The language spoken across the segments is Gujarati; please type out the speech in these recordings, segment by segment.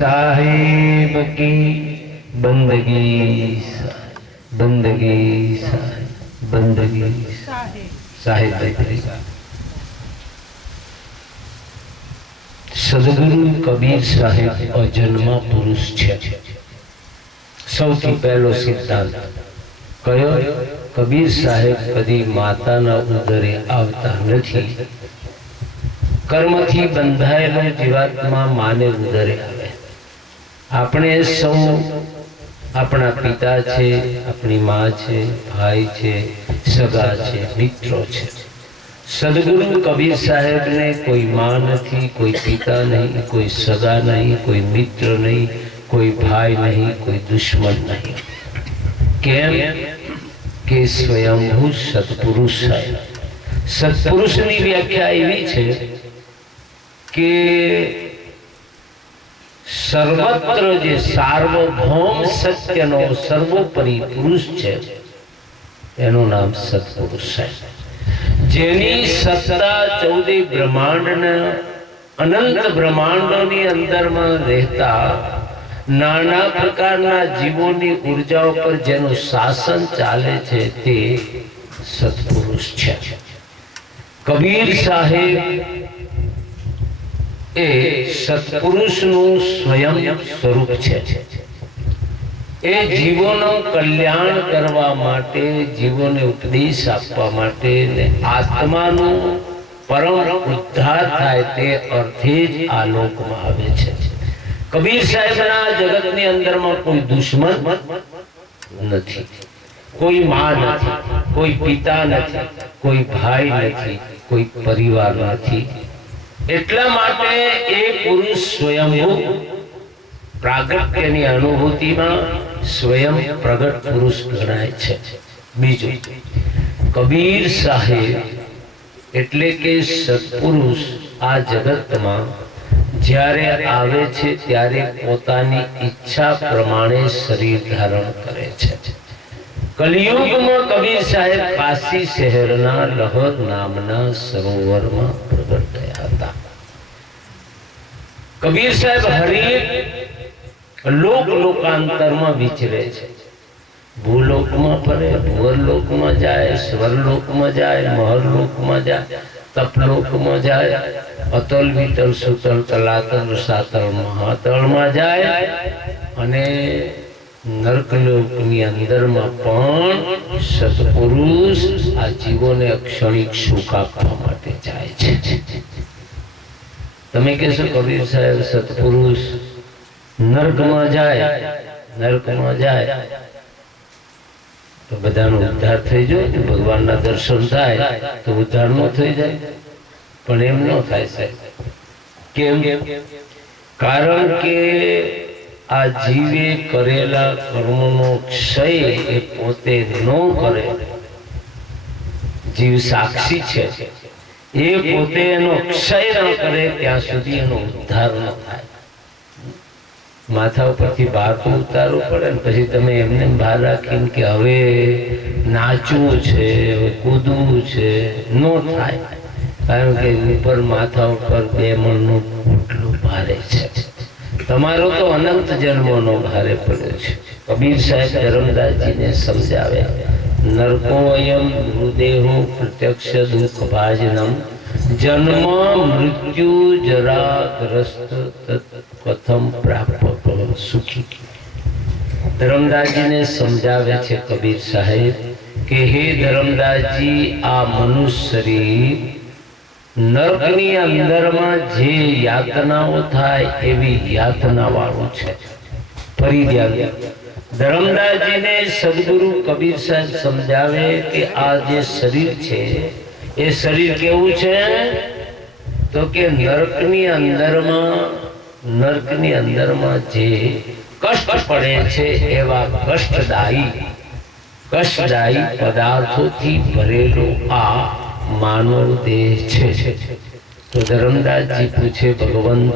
साहिब की बंदगी बंदगी बंदगी साहिब सदगुरु कबीर साहेब अजन्मा पुरुष छे। सौथी पहलो सिद्धांत कयो कबीर साहेब कदी माताना उदरे आवता नथी। कर्मथी बंधायेलो जीवात्मा माने उदरे आवे। આપણે સૌ આપણા પિતા છે, આપણી માँ છે, ભાઈ છે, સગા છે, મિત્રો છે। સદગુરુ કબીર સાહેબ ने कोई माँ नहीं, कोई पिता नहीं, कोई सगा नहीं, कोई मित्र नहीं, कोई भाई नहीं, कोई दुश्मन नहीं। केम के स्वयंभू सत्पुरुष है। सत्पुरुषनी व्याख्या एवी छे के सर्वत्र जे सार्वभौम सत्यनो सर्वोपरि पुरुष है एनु नाम सत्पुरुष है। जेनी सत्ता 14 ब्रह्मांड ने अनंत ब्रह्मांडोनी अंदर में रहता नाना प्रकारना जीवोनी ऊर्जाओं पर जेनु शासन चाले छे ते सत्पुरुष छे। कबीर साहेब ए सत्पुरुषनु स्वयं स्वरूप छे। ए जीवोनो कल्याण करवा माटे, जीवोने उपदेश आपवा माटे ने आत्मानो परम उद्धार थाय ते अर्थे ज आ लोकमां आवे छे। कबीर साहेबना जगतनी अंदरमां कोई दुश्मन नथी, कोई मां नथी, कोई पिता नथी, कोई भाई नथी, कोई परिवार नथी। એટલા માટે એ પુરુષ સ્વયંભૂ પ્રાગટ્યની અનુભૂતિમાં સ્વયં પ્રગટ પુરુષ ગણાય છે। બીજું કબીર સાહેબ એટલે કે સત્પુરુષ આ જગતમાં જ્યારે આવે છે ત્યારે પોતાની ઈચ્છા પ્રમાણે શરીર ધારણ કરે છે। કલિયુગમાં કબીર સાહેબ કાશી શહેરના લહર નામના સરોવરમાં પ્રગટ થયા હતા। कबीर साहेब हरेक लोक लोकांतर में विचरे छे। भूलोक में फरे, भूवरलोक में जाए, स्वरलोक में जाए, महरलोक में जाए, तपलोक में जाए, अतल वितल सुतल तलातल सातल महातल में जाए अने नरकलोकनी अंदर में पण सत्पुरुष आ जीवोने क्षणिक सुख आपवा माटे जाए छे। तमे कहो कबीर साहेब सत्पुरुष नरक में जाए, नरक में जाए तो बधानो उद्धार थई जाए, भगवान ना दर्शन थाय तो उद्धार न थई जाए, पण एम न थाय साहेब। केम? कारण के आ जीवे करेला कर्मनो क्षय ए पोते न करे। जीव साक्षी छे, ए पोते एनो क्षय न करे त्यां सुधी एनो उद्धार न थाय। माथा उपरथी भार तो उतारवो पड़े ने पछी तमे एमने भार राखीने के हवे नाचवुं छे, हवे कूदवुं छे, न थाय। कारण के ऊपर माथा उपर 2 मणनो पोटलो भारे छे। तमारो तो अनंत जन्मोनो भारे पड्यो छे। कबीर साहेब धर्मदास जी ने समझावे नरकोयम मृदेहो प्रत्यक्ष दुख भाजनम जन्म मृत्यु जरा ग्रस्त कथम प्राप्त सुखी। धर्मदास जी ने समझावे छे कबीर साहेब के हे धर्मदास जी आ मनुष्य शरीर नरकनी अंदर में जे यातनाओ थाय एवी यातना वाळुं छे। फरी द्या धर्मदास जी ने सदगुरु कबीर साहेब समझावे कि आ जे शरीर छे ए शरीर केवुं छे तो के नरकनी अंदर में जे कष्ट पड़े छे एवा कष्टदायी पदार्थों भरेलो आ मानव देह छे। तो धर्मदास जी पूछे भगवंत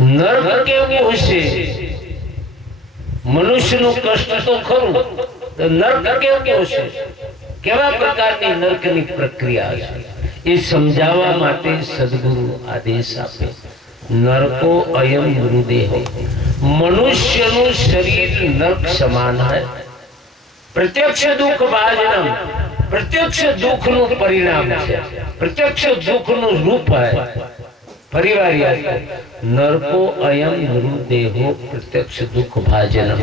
नरक केवुं हशे? मनुष्यनु कष्ट तो खरुं, तो नरक केवुं हशे? केवा प्रकारनी नरकनी प्रक्रिया हशे? ए समजाववा माटे सद्गुरु आदेश आपे। नरको अयम मृदेहो मनुष्यનું શરીર નર્ક સમાન है प्रत्यक्ष दुख भाजनम प्रत्यक्ष दुखનું પરિણામ છે प्रत्यक्ष दुखનું रूप है परिवार नरको अयम मृदेहो प्रत्यक्ष दुख भाजनम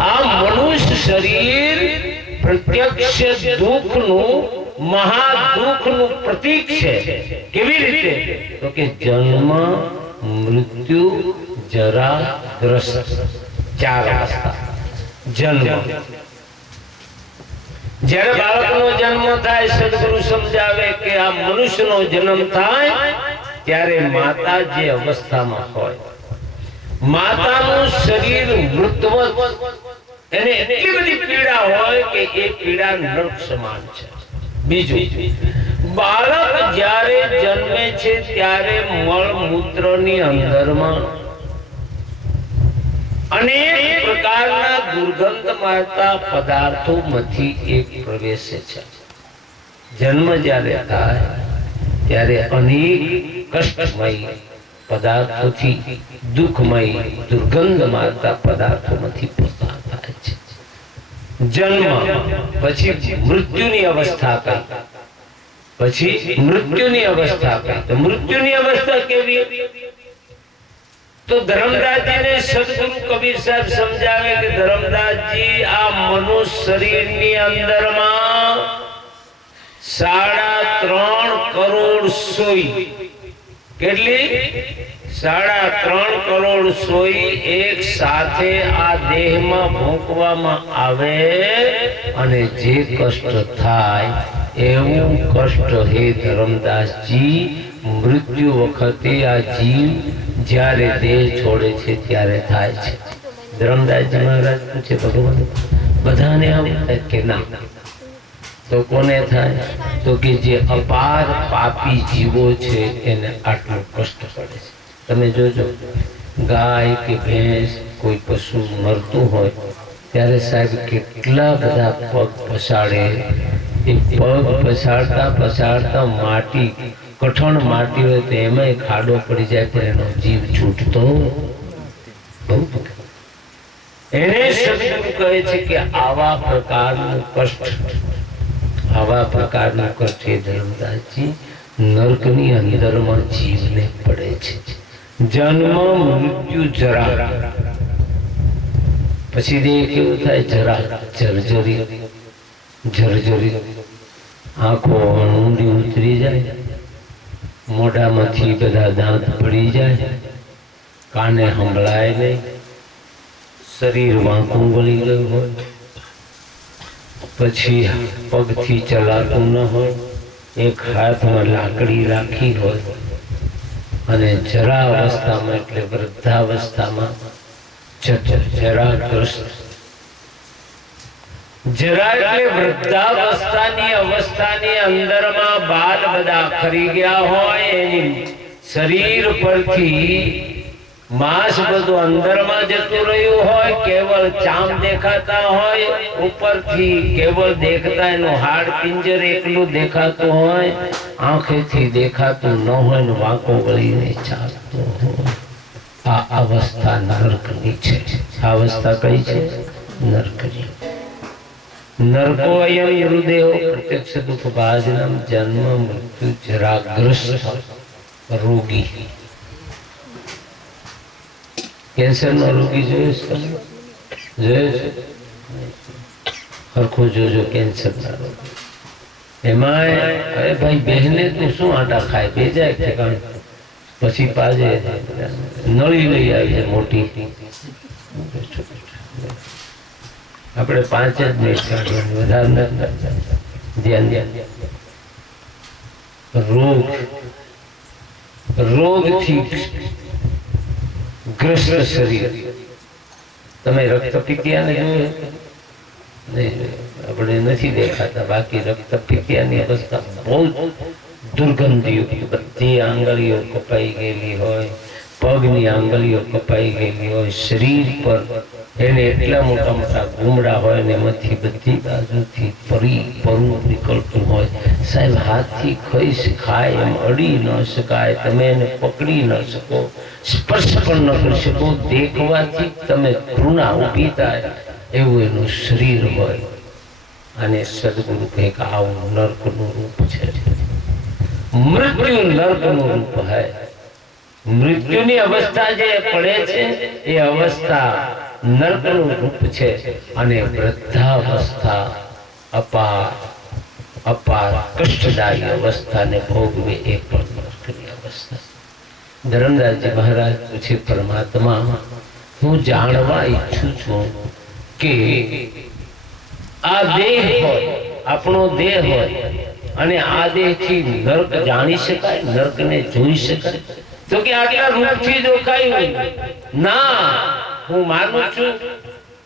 आ मनुष्य शरीर प्रत्यक्ष दुखનું महादुखનું प्रतीक છે કેવી રીતે તો કે જન્મ मृत्यु जरा ग्रस्त चार अवस्था जन्म જ્યારે બાળકનો જન્મ થાય સદગુરુ સમજાવે કે આ મનુષ્યનો જન્મ થાય ત્યારે માતા જે અવસ્થામાં હોય માતાનું શરીર મૃતવત એને એટલી બધી પીડા હોય કે એ પીડા નર્ક સમાન છે બીજું બાળક જ્યારે જન્મે છે ત્યારે મળમૂત્રની અંદરમાં અનેક પ્રકારના દુર્ગંધ મારતા પદાર્થોમાંથી એક પ્રવેશે છે જન્મ જ્યારે થાય ત્યારે અનેક કષ્ટમય પદાર્થોથી દુઃખમય દુર્ગંધ મારતા પદાર્થોમાંથી પસાર થાય છે જન્મ પછી મૃત્યુની અવસ્થા કઈ પછી મૃત્યુની અવસ્થા કઈ તો મૃત્યુની અવસ્થા કેવી तो धर्मदास जी ने सदगुरु कबीर साहब समझावे कि धर्मदास जी आ मनुष्य शरीर ની અંદર માં 3.5 કરોડ સોઈ કેટલી 3.5 કરોડ સોઈ એક સાથે આ દેહમાં ભોંકવામાં આવે અને જે કષ્ટ થાય એવું કષ્ટ હે ધર્મદાસજી મૃત્યુ વખતે આ જીવ જ્યારે દેહ છોડે છે ત્યારે થાય છે ધર્મદાસજી મહારાજ પૂછે ભગવાન બધાને આવું થાય કે ના તો કોને થાય તો કે જે અપાર પાપી જીવો છે એને આટલું કષ્ટ પડે છે તમે જોજો ગાય કે ભેંસ કોઈ પશુ મરતું હોય ત્યારે સાહેબ કેટલા બધા પગ પછાડે એ પગ પછાડતા પછાડતા માટી કઠણ માટી હોય તો એમાં ખાડો પડી જાય તો એનો જીવ છૂટતો એને સદગુરુ કહે છે કે આવા પ્રકારનું કષ્ટ હે ધર્મદાસજી નર્કની અંદરમાં જીવને પડે છે જન્મ મૃત્યુ જરા પછી દેહ કેવું થાય જરા જર્જરી આંખો ઊંડી ઉતરી જાય મોઢામાંથી બધા દાંત પડી જાય કાને સંભળાય નહીં શરીર વાંકું વળી ગયું હોય પછી પગથી ચલાતું ન હોય એક હાથમાં લાકડી રાખી હોય અને જરા અવસ્થામાં એટલે વૃદ્ધાવસ્થામાં જરાગ્રસ્ત જરા એટલે વૃદ્ધાવસ્થાની અવસ્થાની અંદરમાં બાલ બધા ખરી ગયા હોય એની શરીર પરથી માંસ બધું અંદરમાં જતું રહ્યું હોય કેવળ ચામ દેખાતા હોય ઉપરથી કેવળ દેખતા એનું હાડ પિંજર એકલું દેખાતું હોય આંખેથી દેખાતું ન હોય ને વાંકો વળીને ચાલતું હોય આ અવસ્થા નરકની છે આ અવસ્થા કઈ છે નરકની नरको अयम हृदय प्रत्यक्ष दुख भाजनम जन्म मृत्यु जराग्रस्त रोगी कैंसर नो रोगी जोयो हरखो जो कैंसर ना रोगी एमाय अरे भाई बहने तो शू आटा खाए बे जाए ठेकाणे પછી પાજે નળી લઈ આવી છે મોટી આપણે 5 જ મિનિટ કાઢવાની વધારે ધ્યાન રોગથી ગ્રસ્ત શરીર તમે રક્તપિતિયાને જોયું આપણે નથી દેખાતા બાકી રક્તપિતિયાની અવસ્થા બહુ દુર્ગંધયુક્ત બધી આંગળીઓ કપાઈ ગયેલી હોય પગની આંગળીઓ કપાઈ ગયેલી હોય શરીર પર એને એટલા મોટા મોટા ગુમડા હોય ને એમાંથી બધી બાજુથી પરું નીકળતું હોય. સાહેબ, હાથથી ખાય એમ અડી ન શકાય, તમે એને પકડી ન શકો, સ્પર્શ પણ ન કરી શકો, દેખવાથી તમે ઘૃણા ઊભી થાય એવું એનું શરીર હોય. અને સદગુરુ કહે કે આવું નર્કનું રૂપ છે. મૃત્યુ નર્કનું રૂપ હૈ. મૃત્યુની અવસ્થા જે પડે છે એ અવસ્થા નર્કનું રૂપ છે. અને વૃદ્ધાવસ્થા અપાર કષ્ટદાયી અવસ્થાને ભોગવે એ પણ નર્કની અવસ્થા. ધર્મરાજજી મહારાજ પૂછે, પરમાત્મા, હું જાણવા ઈચ્છું છું કે આ દેહ હોય, આપણો દેહ હોય, અને આ દેહથી નર્ક જાણી શકાય, નર્કને જોઈ શકાય? તો કે આટલા રૂપથી જોખાયું ના. હું માનું છું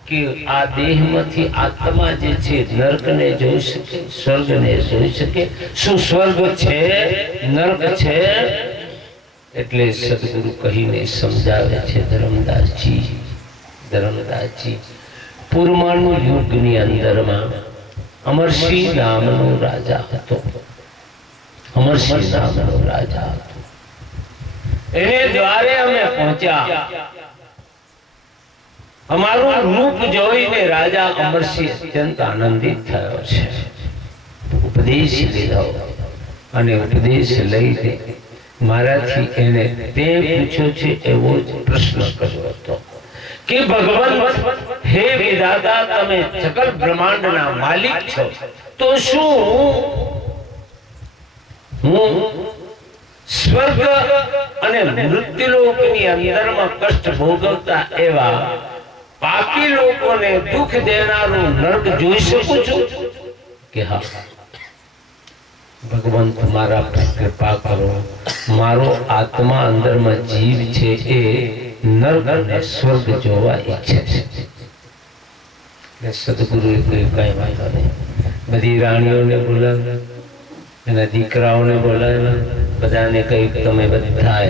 કે આ દેહમાંથી આત્મા જે છે નર્કને જોઈ શકે, સ્વર્ગને જોઈ શકે. શું સ્વર્ગ છે, નર્ક છે? એટલે સદગુરુ કહીને સમજાવે છે, ધર્મદાસજી, પૂર્વનું યુગની અંદરમાં અમરસિંહ નામનો રાજા હતો. અમરસિંહ નામનો રાજા હતો. એને દ્વારે અમે પહોંચ્યા. અમારું રૂપ જોઈને રાજા અમરસિંહ અત્યંત આનંદિત થયો છે. ઉપદેશ લીધો અને ઉપદેશ લઈને મારાથી એને તે પૂછ્યો છે એવો જ પ્રશ્ન કર્યો હતો કે ભગવાન, હે વિધાતા, તમે સકલ બ્રહ્માંડના માલિક છો, તો શું હું સ્વર્ગ અને મૃત્યુલોકની અંદરમાં કષ્ટ ભોગવતા એવા પાપી લોકોને દુઃખ દેનારું નર્ક જોઈ શકું છું? કે હા. ભગવાન, તમારા પર કૃપા કરો. મારો આત્મા અંદરમાં જીવ છે એ નર્ક અને સ્વર્ગ જોવા ઈચ્છે છે. સદગુરુએ કહ્યું, કઈ વાંધો નહીં. બધી રાણીઓને બોલાવ્યા, એના દીકરાઓને બોલાવ્યા, બધાને કહ્યું તમે બધા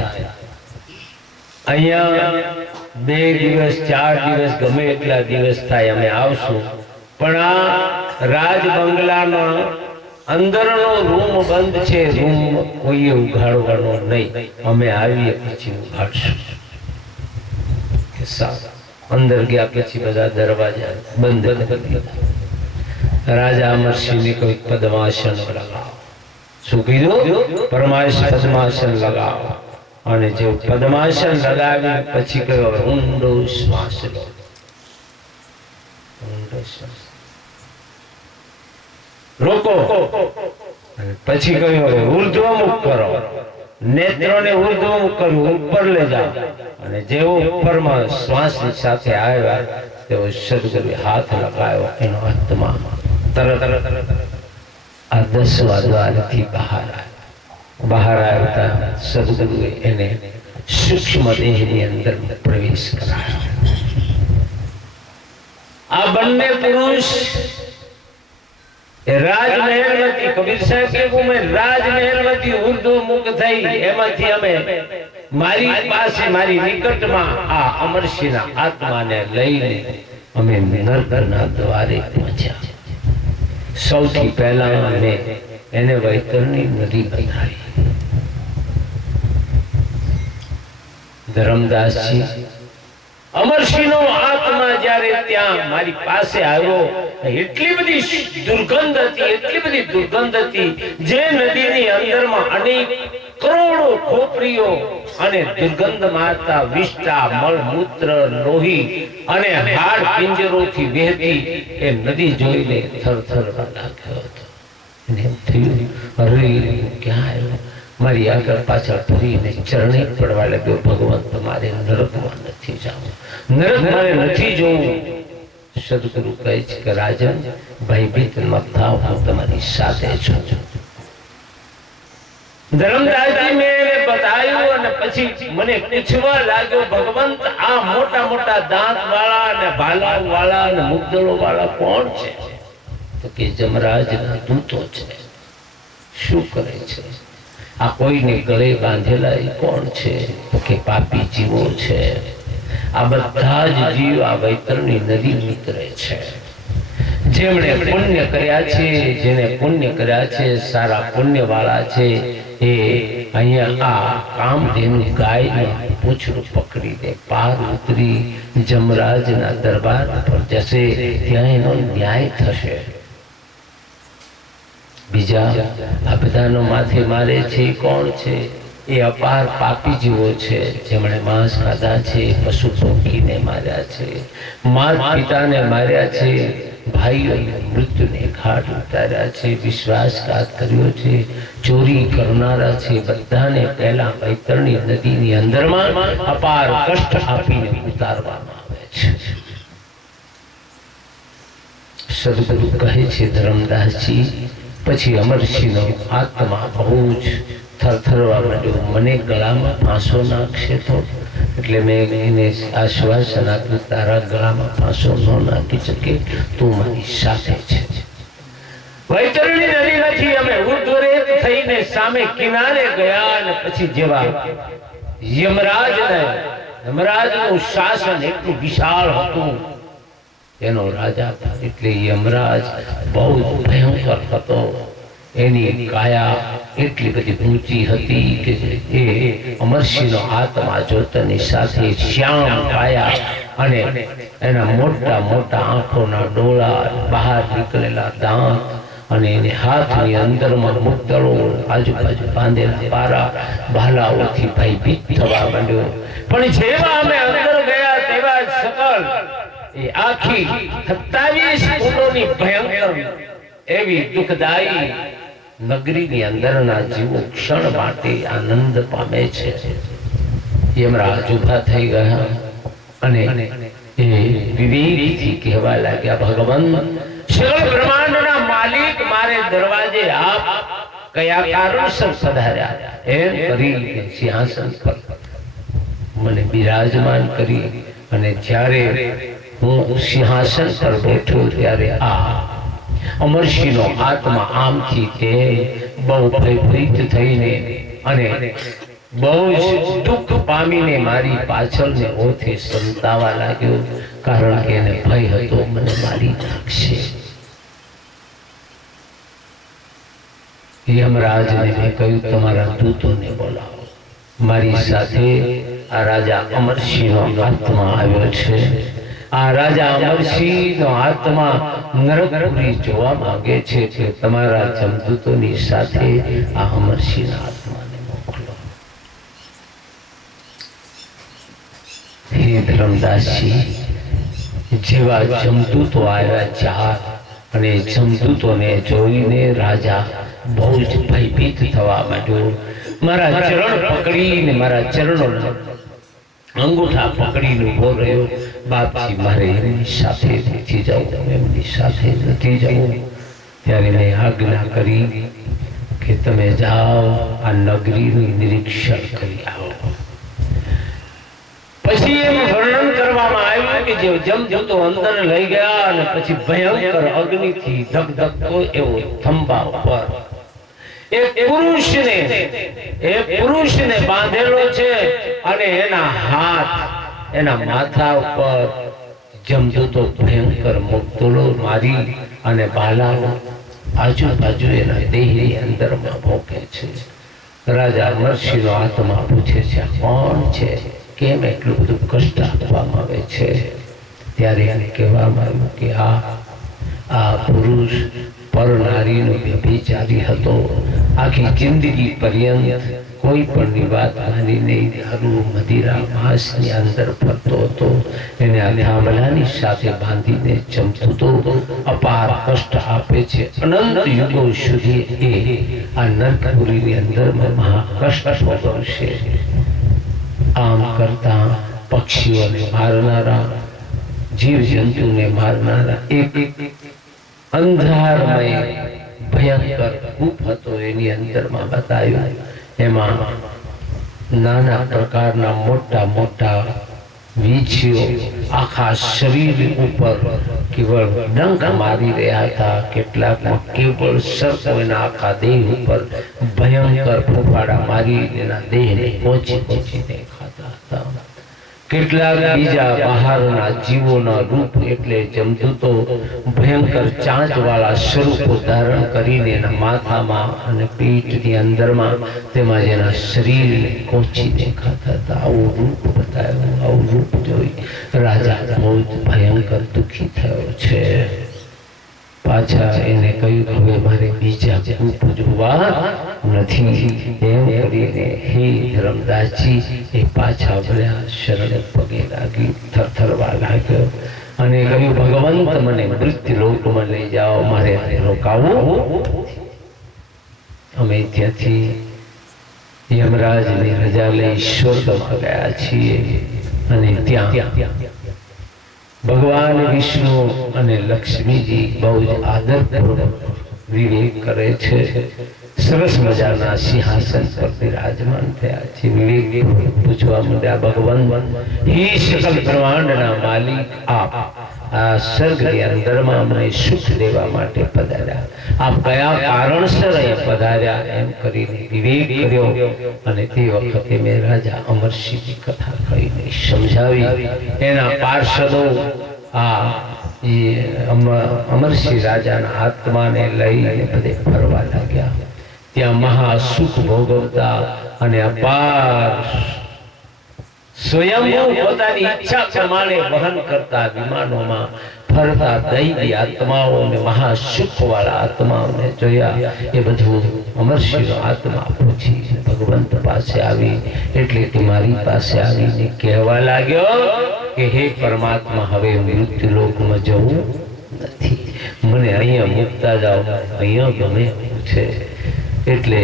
અહીંયા 2 દિવસ 4 દિવસ ગમે એટલા દિવસ થાય અમે આવશું, પણ આ રાજ બંગલાનો અંદરનો રૂમ બંધ છે, રૂમ કોઈએ ઉઘાડવાનો નહીં, અમે આવીએ પછી ઉઘાડશું. અંદર ગયા પછી બધા દરવાજા બંધ કરી દીધા. રાજા અમરસિંહને કોઈ પદ્માસન લગાવો. શું કીધું? પદ્માસન લગાવો. અને જે પદ્માસન લગાવી પછી કહ્યું, ઊંડો શ્વાસ લો. ઊંડો શ્વાસ રોકો. પછી કહ્યું, ઉર્ધ્વમુખ કરો. નેત્રોને ઉર્ધ્વમુખ કરવું, ઉપર લઈ જાઓ. અને જેવો ઉપરમાં શ્વાસની સાથે આવ્યા તેવો સદગુરુએ હાથ લગાવ્યો. એનો આત્મા તરત આ 10મા દ્વારથી બહાર આવતા સદગુરુએ એને સૂક્ષ્મ દેહની અંદર પ્રવેશ કરાયો. આ બંને પુરુષ રાજમહેલમાંથી, કબીર સાહેબ કે મેં રાજમહેલમાંથી ઉર્ધ્વમુખ થઈ, એમાંથી અમે મારી પાસે, મારી નિકટમાં આ અમરસિંહના આત્માને લઈને અમે નર્કના દ્વારે પહોંચ્યા. સૌથી પહેલા અમે એને વૈતરણી નદી બતાવી. ધર્મદાસજી, અમરસિંહનો આત્મા જ્યારે ત્યાં મારી પાસે આવ્યો, એટલી બધી દુર્ગંધ હતી, જે નદીની અંદરમાં અનેક કરોડો ખોપરીઓ અને દુર્ગંધ મારતા વિષ્ટા, મળમૂત્ર, લોહી અને હાડ પિંજરોથી વહેતી એ નદી જોઈને થરથરવા લાગ્યો હતો. એને એમ થયું, અરે ક્યાં આવ્યો? મારી આગળ પાછળ ફરીને ચરણે પડવા લાગ્યો. ભગવાન, તમારે નરકમાં નથી જવું, નરક મારે નથી જોવું. સદગુરુ કહે છે કે રાજન, ભયભીત મત થાવ, હું તમારી સાથે છું. ધર્મદાસજી મેં એને બતાવ્યું અને પછી મને પૂછવા લાગ્યો, ભગવંત, આ મોટા મોટા દાંત વાળા અને ભાલા વાળા અને મુગદળો વાળા કોણ છે? તો કે જમરાજના દૂતો છે. શું કરે છે? આ કોઈને ગળે બાંધેલા એ કોણ છે? તો કે પાપી જીવો છે. આ બધા જ જીવ આ વૈતરણી નદી ઉતરે છે. જેમણે પુણ્ય કર્યા છે, જેને પુણ્ય કર્યા છે, સારા પુણ્ય વાળા છે, એ અહીંયા આ કામધેનુ ગાયનું પૂંછડું પકડીને પાર ઉતરી જમરાજના દરબાર પર જશે. ત્યાં એનો ન્યાય થશે. બીજા આ બધાનો માથે મારે છે કોણ છે? એ અપાર પાપી જીવો છે, જેમણે માંસ ખાધા છે, પશુ પંખીને માર્યા છે, માતા પિતાને માર્યા છે, ભાઈઓને મૃત્યુને ઘાટ ઉતાર્યા છે, વિશ્વાસઘાત કર્યો છે, ચોરી કરનારા છે, બધાને પહેલા વૈતરણી નદીની અંદરમાં અપાર કષ્ટ આપીને ઉતારવામાં આવે છે. સદગુરુ કહે છે ધર્મદાસજી, પછી અમરસિંહનો આત્મા બહુ જ થરથરવા માંડ્યો. મને ગળામાં ફાંસો નાખશે તો? એટલે મેં એને આશ્વાસન આપ્યું, તારા ગળામાં ફાંસો ન નાખી શકે, તું મારી સાથે છે. વૈતરણી નદી નથી. અમે ઉર્ધ્વરેત થઈને સામે કિનારે ગયા અને પછી જેવા યમરાજનું શાસન એટલું વિશાળ હતું, એનો રાજા એટલે યમરાજ બહુ ભયંકર હતો. એની કાયા એટલી બધી ઊંચી હતી કે એ અમરસિંહનો આત્મા જોતાની સાથે શ્યામ કાયા અને એના મોટા મોટા આંખોના ડોળા, બહાર નીકળેલા દાંત અને એને હાથની અંદરમાં મુક્તળો, આજુબાજુ બાંધેલા પારા ભાલાઓથી ભયભીત થવા માંડ્યો. પણ જેવા અમે અંદર ગયા તેવા સકલ એ આખી 27 ફૂટોની ભયંકર એવી દુઃખદાયી નગરીની અંદરના જીવો ક્ષણ માટે આનંદ પામે છે. યમરાજ ઉભા થઈ ગયા અને એ વિવેકથી કહેવા લાગ્યા, ભગવાન સકળ બ્રહ્માંડના માલિક, મારે દરવાજે આપ કયા કારણસર પધાર્યા? એમ કરી સિંહાસન પર મને બિરાજમાન કરી અને જ્યારે હું સિંહાસન પર બેઠો ત્યારે આ અમરસિંહનો આત્મા આમથી તે બહુ ભયભીત થઈને અને બહુ જ દુઃખ પામીને મારી પાછળને ઓથે સંતાવા લાગ્યો, કારણ કે એને ભય હતો મને મારી નાખશે. યમરાજને મેં કહ્યું, તમારા દૂતોને બોલાવો. મારી સાથે આ રાજા અમરસિંહનો આત્મા આવ્યો છે. આ રાજા અમરસિંહનો આત્મા નરકપુરી જોવા માંગે છે કે તમારા જમદૂતોની સાથે આ અમરસિંહના આત્માને મોકલો. હે ધર્મદાસજી, જેવા જમદૂતો આવ્યા 4 અને જમદૂતોને જોઈને રાજા બહુ જ ભયભીત થવા માંડ્યો. મારા ચરણ પકડીને, મારા ચરણોના અંગૂઠા પકડીને ઉભો રહ્યો. બાપજી, મારે એમની સાથે નથી જવું, એમની સાથે નથી જવું. ત્યારે મેં આજ્ઞા કરી કે તમે જાઓ, આ નગરીનું નિરીક્ષણ કરી આવો. પછી એમ વર્ણન કરવામાં આવ્યું કે જે જમદૂતો અંદર લઈ ગયા અને પછી ભયંકર અગ્નિથી ધગધગતો એવો થંભા ઉપર એક પુરુષને બાંધેલો છે અને એના હાથ એના માથા ઉપર જમદૂતો ભયંકર મુક્તોળો મારી અને ભાલાઓ આજુબાજુ એના દેહની અંદરમાં ભોંકે છે. રાજા અમરસિંહનો આત્મા પૂછે છે, આ કોણ છે? કેમ એટલું બધું કષ્ટ આપવામાં આવે છે? ત્યારે એને કહેવામાં આવ્યું કે આ પુરુષ પર નારીનો વ્યભિચારી હતો. આખી જિંદગી પર્યંત કોઈ પણની વાત માની નહીં, દારૂ મદિરા માંસની અંદર ફરતો હતો. એને આ થાંભલાની સાથે બાંધીને જમદૂતો અપાર કષ્ટ આપે છે. અનંત યુગો સુધી એ આ નરકપુરીની અંદરમાં મહા કષ્ટ ભોગવશે. આમ કરતા પક્ષીઓને મારનારા, જીવ જંતુને મારનારા એક અંધારમય ભયંકર કૂપ હતો. એની અંદરમાં બતાવ્યું, એમાં નાના પ્રકારના મોટા મોટા વીછીઓ આખા શરીર ઉપર કેવળ ડંખ મારી રહ્યા હતા. કેટલાકમાં કેવળ સર્પ એના આખા દેહ ઉપર ભયંકર ફૂફાડા મારી એના દેહને પહોંચીને ખાતા હતા. કેટલાક બીજા બહારના જીવોના રૂપ એટલે જમદૂતો ભયંકર ચાંચવાળા સ્વરૂપો ધારણ કરીને એના માથામાં અને પીઠની અંદરમાં તેમાં જેના શરીરને કોચી દેખાતા હતા. આવું રૂપ બતાવ્યું. આવું રૂપ જોઈ રાજા બહુ ભયંકર દુઃખી થયો છે. પાછા એને કહ્યું હવે મારે બીજા રૂપ જોવા નથી એમ કરીને હે ધર્મદાસજી એ પાછા વળ્યા. શરણે પગે લાગી થરથરવા લાગ્યો અને કહ્યું ભગવંત મને મૃત્યુ લોકમાં લઈ જાઓ, મારે રોકાવું. અમે ત્યાંથી યમરાજની રજા લઈ સ્વર્ગમાં ગયા છીએ અને ત્યાં ભગવાન વિષ્ણુ અને લક્ષ્મીજી બહુ જ આદરપૂર્વક વિવેક કરે છે. સરસ મજાના સિંહાસન પર બિરાજમાન થયા છે. વિવેક પૂછવા માંડ્યા ભગવાન હે સકલ બ્રહ્માંડના માલિક આપ આ સ્વર્ગની અંદરમાં અમને સુખ દેવા માટે પધાર્યા, આપ કયા કારણસર અહીંયા પધાર્યા એમ કરીને વિવેક કર્યો. અને તે વખતે મેં રાજા અમરસિંહની કથા કહીને સમજાવી. એના પાર્ષદો અમરસિંહ રાજાના આત્માને લઈને બધે ફરવા લાગ્યા. ત્યાં મહા સુખ ભોગવતા અને અપાર સ્વયં પોતાની ઈચ્છા પ્રમાણે વહન કરતા વિમાનોમાં ફરતા દૈવી આત્માઓ અને મહા સુખ વાળા આત્માઓને જોયા. એ બધું અમરસિંહનો આત્મા પૂછી ભગવંત પાસે આવી એટલે કે મારી પાસે આવીને કહેવા લાગ્યો કે હે પરમાત્મા હવે મૃત્યુ લોકમાં જવું નથી, મને અહીંયા મૂકતા જાઓ, અહીંયા ગમે છે. એટલે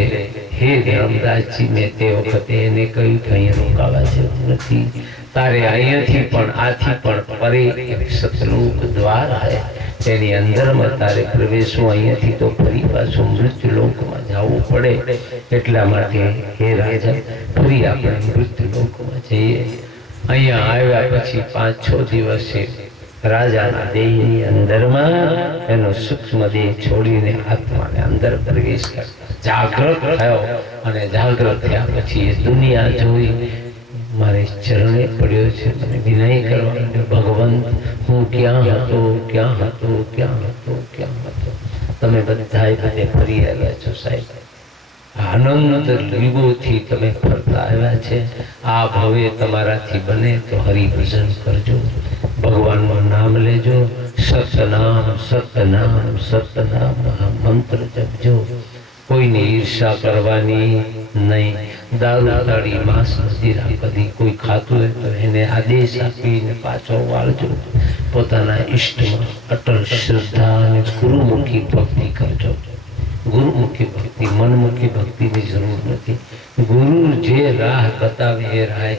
હે ધર્મદાસજી મેં તે વખતે એને કહ્યું કે અહીંયા રોકાવા જેવું નથી, તારે અહીંયાથી પણ આથી પણ પરે એક સતલોક દ્વાર છે તેની અંદરમાં તારે પ્રવેશવું. અહીંયાથી તો ફરી પાછું મૃત્યુ લોકમાં જવું પડે. એટલા માટે હે રાજા ફરી આપણે મૃત્યુ લોકમાં જઈએ. અહીંયા આવ્યા પછી 5-6 દિવસે રાજાના દેહની અંદરમાં એનો સૂક્ષ્મ દેહ છોડીને આત્માને અંદર પ્રવેશ કર્યો. જાગૃત થયો અને જાગૃત થયા પછી એ દુનિયા જોઈ મારે ચરણે પડ્યો છે. મને વિનય કરવાનો ભગવંત હું ક્યાં હતો, ક્યાં હતો, ક્યાં હતો, ક્યાં હતો. તમે બધા બધે ફરી આવ્યા છો સાહેબ. આનંદ લીગોથી તમે ફરતા આવ્યા છે. આ ભવે તમારાથી બને તો હરિભજન કરજો, ભગવાનનું નામ લેજો, સતનામ સતનામ સતનામ મંત્ર જપજો. કોઈની ઈર્ષા કરવાની નહીં. દારૂ તાળી માંસ મદિરા કદી કોઈ ખાતું હોય તો એને આદેશ આપીને પાછો વાળજો. પોતાના ઈષ્ટમાં અટલ શ્રદ્ધા અને ગુરુમુખી ભક્તિ કરજો. ગુરુમુખી ભક્તિ, મનમુખી ભક્તિની જરૂર નથી. ગુરુ જે રાહ બતાવે એ રાહ.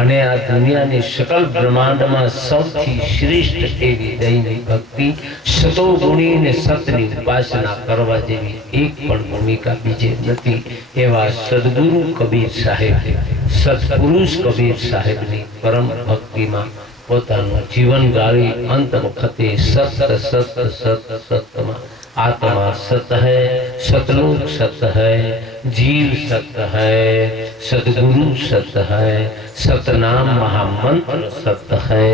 અને આ દુનિયાની સકલ બ્રહ્માંડમાં સૌથી શ્રેષ્ઠ એવી દૈવી ભક્તિ સતો ગુણી ને સતની ઉપાસના કરવા જેવી એક પણ ભૂમિકા બીજે નથી. એવા સદગુરુ કબીર સાહેબ, સત્પુરુષ કબીર સાહેબની પરમ ભક્તિમાં પોતાનું જીવન ગાળી અંત વખતે સત સત સત સતમાં आत्मा सत है, सतलोक सत है, जीव सत है, सदगुरु सत है, सतनाम महामंत्र सत है.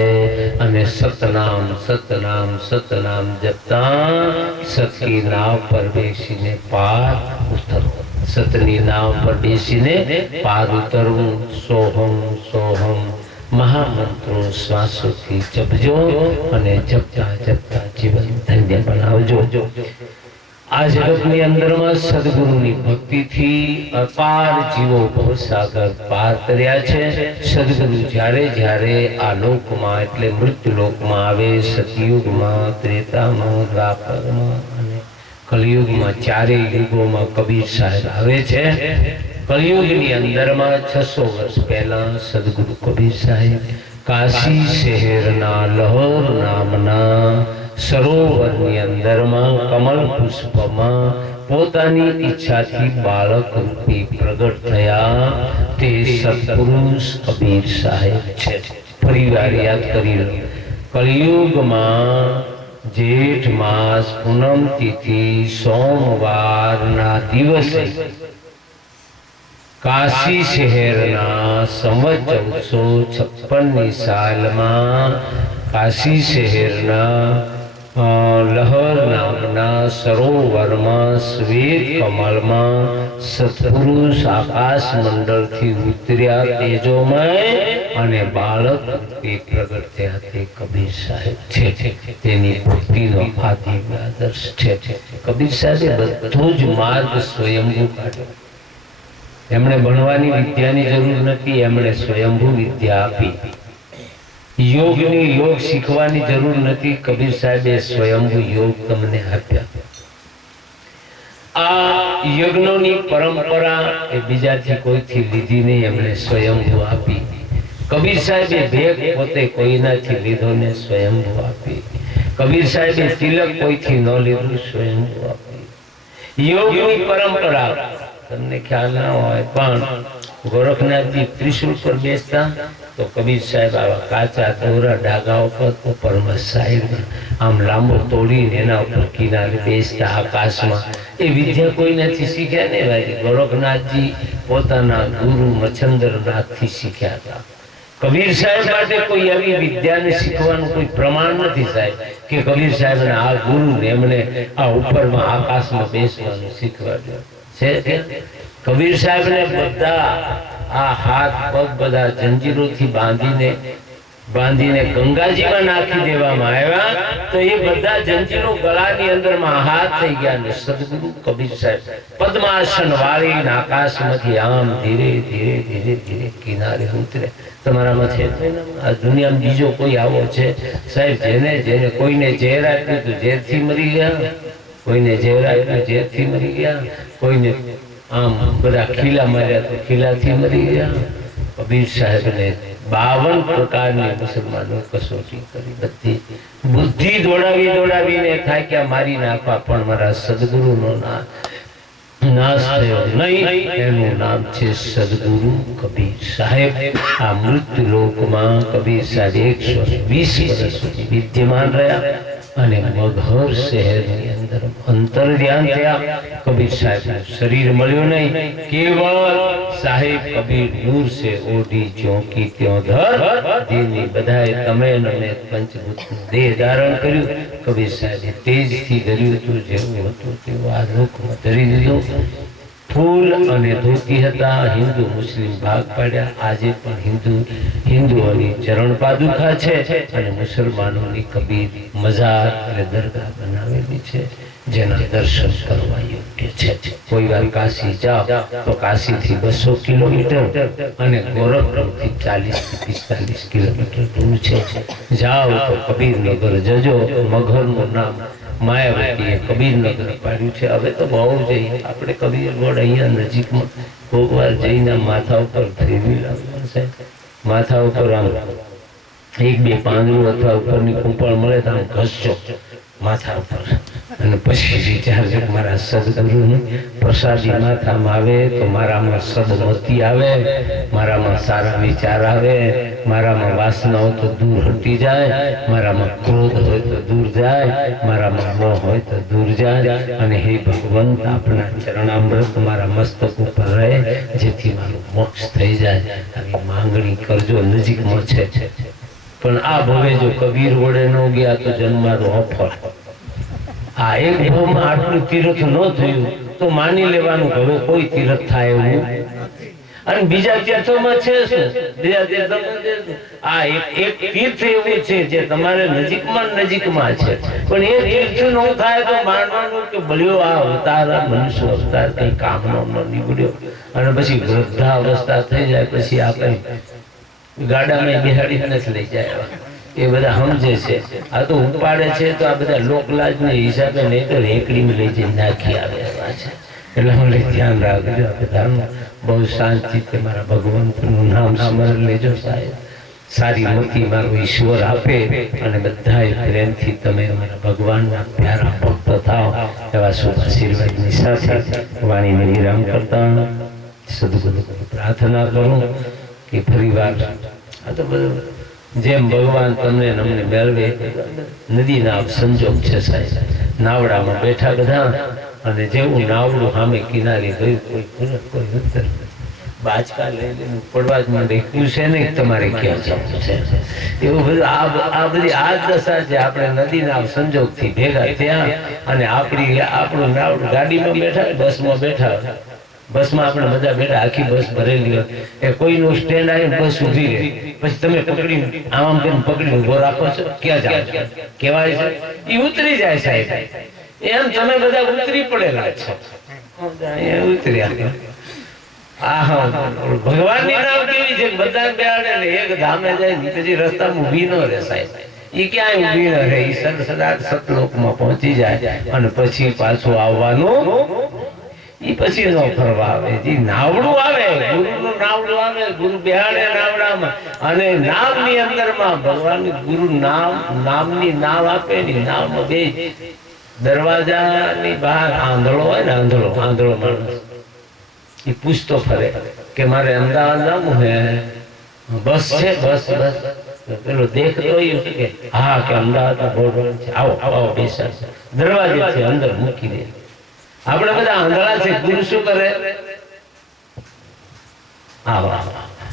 અને સતનામ સતનામ સતનામ જપતા સતની નાવ પર બેસીને પાર ઉતરવું. સતની નાવ પર બેસીને પાર ઉતરવું. સોહમ સોહમ મહામંત્રો શ્વાસોથી જપજો અને જપતા જપતા જીવન ધન્ય બનાવજો. આ જગતની અંદરમાં સદગુરુની ભક્તિથી અપાર જીવો ભવસાગર પાર કર્યા છે. સદગુરુ જ્યારે જ્યારે આ લોકમાં એટલે મૃત્યુ લોકમાં આવે, સતયુગમાં, ત્રેતામાં, દ્વાપરમાં અને કલિયુગમાં, ચારેય યુગોમાં કબીર સાહેબ આવે છે. કલિયુગની અંદરમાં 600 વર્ષ પહેલા સદગુરુ કબીર સાહેબ કાશી શહેરના લહર નામના સરોવરની અંદરમાં કમલ પુષ્પમાં પોતાની ઈચ્છાથી બાળક રૂપી પ્રગટ થયા. તે સત્પુરુષ કબીર સાહેબ છે. પરિવાર યાદ કરી લો. કલિયુગમાં જેઠ માસ પૂનમ તિથિ સોમવારના દિવસે કાશી શહેરના સંવત 1456ની સાલમાં કાશી શહેરના લહર નામના સરોવરમાં શ્વેત કમળમાં સત્પુરુષ આકાશ મંડળથી ઉતર્યા તેજોમય અને બાળક રૂપે પ્રગટ થયા તે કબીર સાહેબ છે. તેની ભક્તિનો આદિ આદર્શ છે. કબીર સાહેબે બધો જ માર્ગ સ્વયંભૂ કાઢ્યો. એમણે ભણવાની વિદ્યાની જરૂર નથી, એમણે સ્વયંભૂ વિદ્યા આપી. યોગની યોગ શીખવાની જરૂર નથી, કબીર સાહેબે સ્વયંભૂ યોગ તમને આપ્યા. આ યજ્ઞોની પરંપરા એ બીજાથી કોઈથી લીધી નહીં, એમણે સ્વયંભૂ આપી. કબીર સાહેબે ભેગ પોતે કોઈનાથી લીધો ને સ્વયંભૂ આપી. કબીર સાહેબે તિલક કોઈથી ન લીધું, સ્વયંભૂ આપી. યોગની પરંપરા તમને ખ્યાલ ના હોય પણ ગોરખનાથજી ત્રિશુલ પર બેસતા તો કબીર સાહેબ આવા કાચા દોરા ડાગા ઉપર સાહેબ આમ લાંબો તોડીને એના ઉપર કિનારે બેસતા આકાશમાં. એ વિદ્યા કોઈ નથી શીખ્યા ને ભાઈ. ગોરખનાથજી પોતાના ગુરુ મચ્છન્દ્રનાથથી શીખ્યા હતા. કબીર સાહેબ માટે કોઈ આવી વિદ્યાને શીખવાનું કોઈ પ્રમાણ નથી સાહેબ કે કબીર સાહેબના આ ગુરુ એમણે આ ઉપરમાં આકાશમાં બેસવાનું શીખવાડ્યું છે. કબીર સાહેબને બધા આ હાથ પગ બધા જંજીરોથી બાંધીને ગંગાજીમાં નાખી દેવામાં આવ્યા તો એ બધા જંજીરો ગળાની અંદરમાં હાથ થઈ ગયા ને સદગુરુ કબીર સાહેબ પદ્માસન વાળીને આકાશમાંથી આમ ધીરે ધીરે ધીરે ધીરે કિનારે ઉતરે. તમારામાં છે આ દુનિયામાં બીજો કોઈ આવો છે સાહેબ જેને કોઈને ઝેર આપ્યું તો ઝેરથી મરી ગયા, કોઈને ઝેર આપ્યું ઝેરથી મરી ગયા, કોઈને આમ બધા ખીલા માર્યા તો ખીલાથી મરી ગયા. કબીર સાહેબને 52 પ્રકારની મુસલમાનો કસોટી કરી. બધી બુદ્ધિ દોડાવીને થાક્યા, મારી નાખવા પણ મારા સદગુરુનો નાશ થયો નહીં. એનું નામ છે સદગુરુ કબીર સાહેબ. આ મૃત્યુ લોકમાં કબીર સાહેબ 120 વર્ષ સુધી વિદ્યમાન રહ્યા અને મગહર શહેરની અંદર અંતર્ધ્યાન થયા. કબીર સાહેબનું શરીર મળ્યું નહીં, કેવળ સાહેબ કબીર નૂર સે ઓઢી ચોકી ત્યો ધર દેની બધાએ તમે નમે પંચભૂતનું દેહ ધારણ કર્યું. કબીર સાહેબે તેજથી ધર્યું હતું, જેવું હતું તેવું આ લોકમાં ધરી દીધું. ફૂલ અને ધોતી હતા. હિન્દુ મુસ્લિમ ભાગ પાડ્યા. આજે પણ હિન્દુઓની ચરણ પાદુકા છે અને મુસલમાનોની કબીર મઝાર અને દરગાહ બનાવેલી છે જેના દર્શન કરવા યોગ્ય છે. કોઈ વાર કાશી જાઓ તો કાશીથી 200 કિલોમીટર અને ગોરખપુરથી 40-45 કિલોમીટર દૂર છે. જાઓ તો કબીરનગર જજો. મગહરનું નામ માયાવતીએ કબીરનગર પાડ્યું છે. હવે તો બહુ જઈએ આપણે કબીરગઢ અહીંયા નજીકમાં કોઈક વાર જઈને માથા ઉપર ફેરવી લાવવાનું છે. માથા ઉપર આમ 1-2 પાંદડું અથવા ઉપરની કૂંપળ મળે તો આમ ઘસજો માથા ઉપર અને પછી વિચારજો મારા સદગુરુની પ્રસાદી માથામાં આવે તો મારામાં સદમતી આવે, મારામાં સારા વિચાર આવે, મારામાં વાસનાઓ તો દૂર હટી જાય, મારામાં ક્રોધ હોય તો દૂર જાય, મારામાં મોહ હોય તો દૂર જાય. અને હે ભગવંત આપણા ચરણામૃત મારા મસ્તક ઉપર રહે જેથી મારું મોક્ષ થઈ જાય. આવી માંગણી કરજો, નજીકમાં છે. પણ આ ભવે જો કબીર વડે ન ગયા તો જન્મારો અફળ. આ એક ભાવમાં આટલું તીર્થ ન થયું તો માની લેવાનું હવે કોઈ તીર્થ થાય એવું. અને બીજા તીર્થોમાં છે શું? બીજા તીર્થોમાં આ એક તીર્થ એવું છે જે તમારે નજીકમાં છે, પણ એ તીર્થ ન થાય તો માનવાનું કે ભલ્યો આ અવતાર મનુષ્ય અવતાર કઈ કામનો ન નીકળ્યો અને પછી વૃદ્ધાવસ્થા થઈ જાય પછી આપણે ગાડામાં બિહાડી નથી લઈ જાય. એ બધા સમજે છે. આ તો ઉપાડે છે તો આ બધા લોકલાજ ના હિસાબે નહીં તો રેકડીમાં લઈ જઈને નાખી આવ્યા છે. એટલે મને ધ્યાન રાખજો. બધાનું બહુ શાંતિથી મારા ભગવંતનું નામ સ્મરણ લેજો સાહેબ. સારી મતી મારો ઈશ્વર આપે અને બધા પ્રેમથી તમે અમારા ભગવાનના પ્યારા ભક્ત થાઓ એવા શુભ આશીર્વાદની સાથે વાણીને વિરામ કરતા સદગુરુ પ્રાર્થના કરું કે ફરીવાર આ તો બધું જેમ ભગવાન તમને અમને મેળવે નદીના સંજોગ છે સાહેબ. નાવડામાં બેઠા બધા અને જેવું નાવડું સામે કિનારે ગયું કોઈ પૂરત કોઈ ઉત્તર બાચકા લઈ લઈને પડવા જ માંડે, પૂછે નહીં તમારે ક્યાં જવું છે. એવું બધું આ બધી આ દશા છે. આપણે નદીના સંજોગથી ભેગા થયા અને આપણું ગાડીમાં બેઠા, બસમાં બેઠા, બસમાં આપણે બધા બેઠા, આખી બસ ભરેલી હોય, એ કોઈનું સ્ટેન્ડ આવીને બસ ઊભી રહે, પછી તમે પકડીને આમ કરીને પકડીને ઉભો રાખો છો, ક્યાં જાઓ કહેવાય છે, એ ઉતરી જાય સાહેબ. એમ તમે બધા ઉતરી પડેલા છો, ઉતર્યા. ભગવાનની નામ કેવી છે, બધા બેહાડે ને એક ધામે જાય પછી રસ્તામાં ઊભી ન રહે સાહેબ. એ ક્યાંય ઊભી ન રહે, એ સદા સતલોકમાં પહોંચી જાય અને પછી પાછું આવવાનું, એ પછી નો ફરવા આવે. જે નાવડું આવે, ગુરુનું નાવડું આવે, ગુરુ બેહાડે નાવડામાં અને નામની અંદરમાં ભગવાન ગુરુ નામની નાવ આપે ને, નાવમાં બે દરવાજાની બહાર આંધળો હોય ને, આંધળો માણસ એ પૂછતો ફરે કે મારે અમદાવાદ જવું હે, બસ છે, બસ પેલો દેખતો કે હા કે અમદાવાદ બોર્ડ છે, આવો બેસા, દરવાજે છે અંદર મૂકી દે. આપણે બધા આંધળા છે. ગુરુ શું કરે?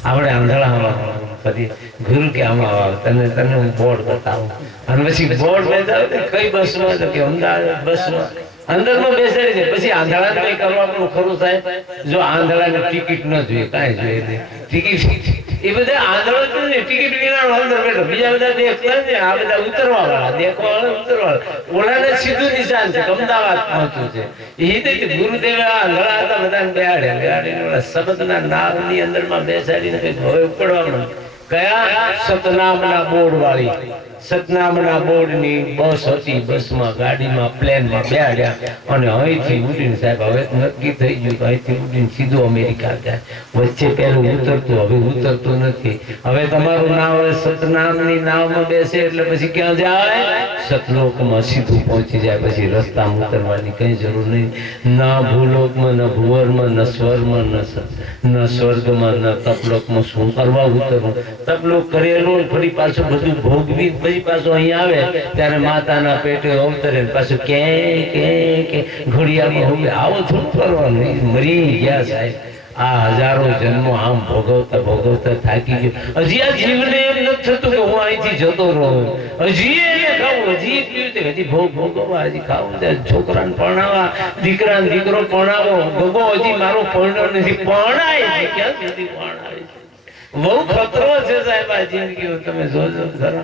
આપણે આંધળા પછી ગુરુ કે આમાં તને હું બોર્ડ બતાવું, અને પછી બોર્ડ બતાવે કઈ બસમાં, તો કે અમદાવાદ બસમાં અંદરમાં બેસાડી દે. પછી આંધળા કઈ કરવાનું ખરું સાહેબ? જો આંધળાને ટિકિટ ન જોઈએ, કાંઈ જોઈએ નહીં, ટિકિટ એ બધા આંધળો જ ને, ટિકિટ વિના અંદર બેઠો, બીજા બધા દેખતા ને, આ બધા ઉતરવા વાળા, દેખવા વાળા, ઉતરવા વાળા, ઓલાને સીધું નિશાન છે અમદાવાદ પહોંચ્યું છે. એ રીતે ગુરુદેવે આંધળા હતા, બધાને બેહાડે શબ્દના નામની અંદરમાં બેસાડીને કઈ હવે ઉપડવા કયા સતનામના બોર્ડ વાળી, સતનામના બોર્ડની બસ હતી. બસમાં, ગાડીમાં, પ્લેનમાં બેહાડ્યા અને અહીંથી ઉડીને સાહેબ હવે નક્કી થઈ ગયું કે અહીંથી ઉડીને સીધું અમેરિકા જાય. વચ્ચે પહેલું ઉતરતું, હવે ઉતરતું નથી. હવે તમારું નામ સતનામની નાવમાં બેસે એટલે પછી ક્યાં જાય? સતલોકમાં સીધું પહોંચી જાય. પછી રસ્તામાં ઉતરવાની કઈ જરૂર નહીં. ના ભૂલોકમાં, ન ભુવરમાં, ન સ્વરમાં, ન સ્વર્ગમાં, ન તપલોકમાં. શું કરવા ઉતરવું? તપલોક કરેલું ફરી પાછું બધું ભોગવી પછી પાછું અહીંયા આવે ત્યારે માતાના પેટે અવતરે પાછું કે ઘોડિયામાં હવે આવો થોડું કરવાનું. મરી ગયા સાહેબ. આ હજારો જન્મો આમ ભોગવતા થાકી ગયો. હજી આ જીવને એમ નથી થતું કે હું અહીંથી જતો રહું, હજી એને ખાવું, હજી પીવું, હજી ભોગવવા, હજી ખાવું, છોકરાને પરણાવવા, દીકરાને દીકરો પરણાવો, ભોગવો, હજી મારો પરણો નથી, પરણાય ક્યાં સુધી પરણાવે? બહુ ખતરો છે સાહેબ આ જિંદગી. તમે જોજો ખરા.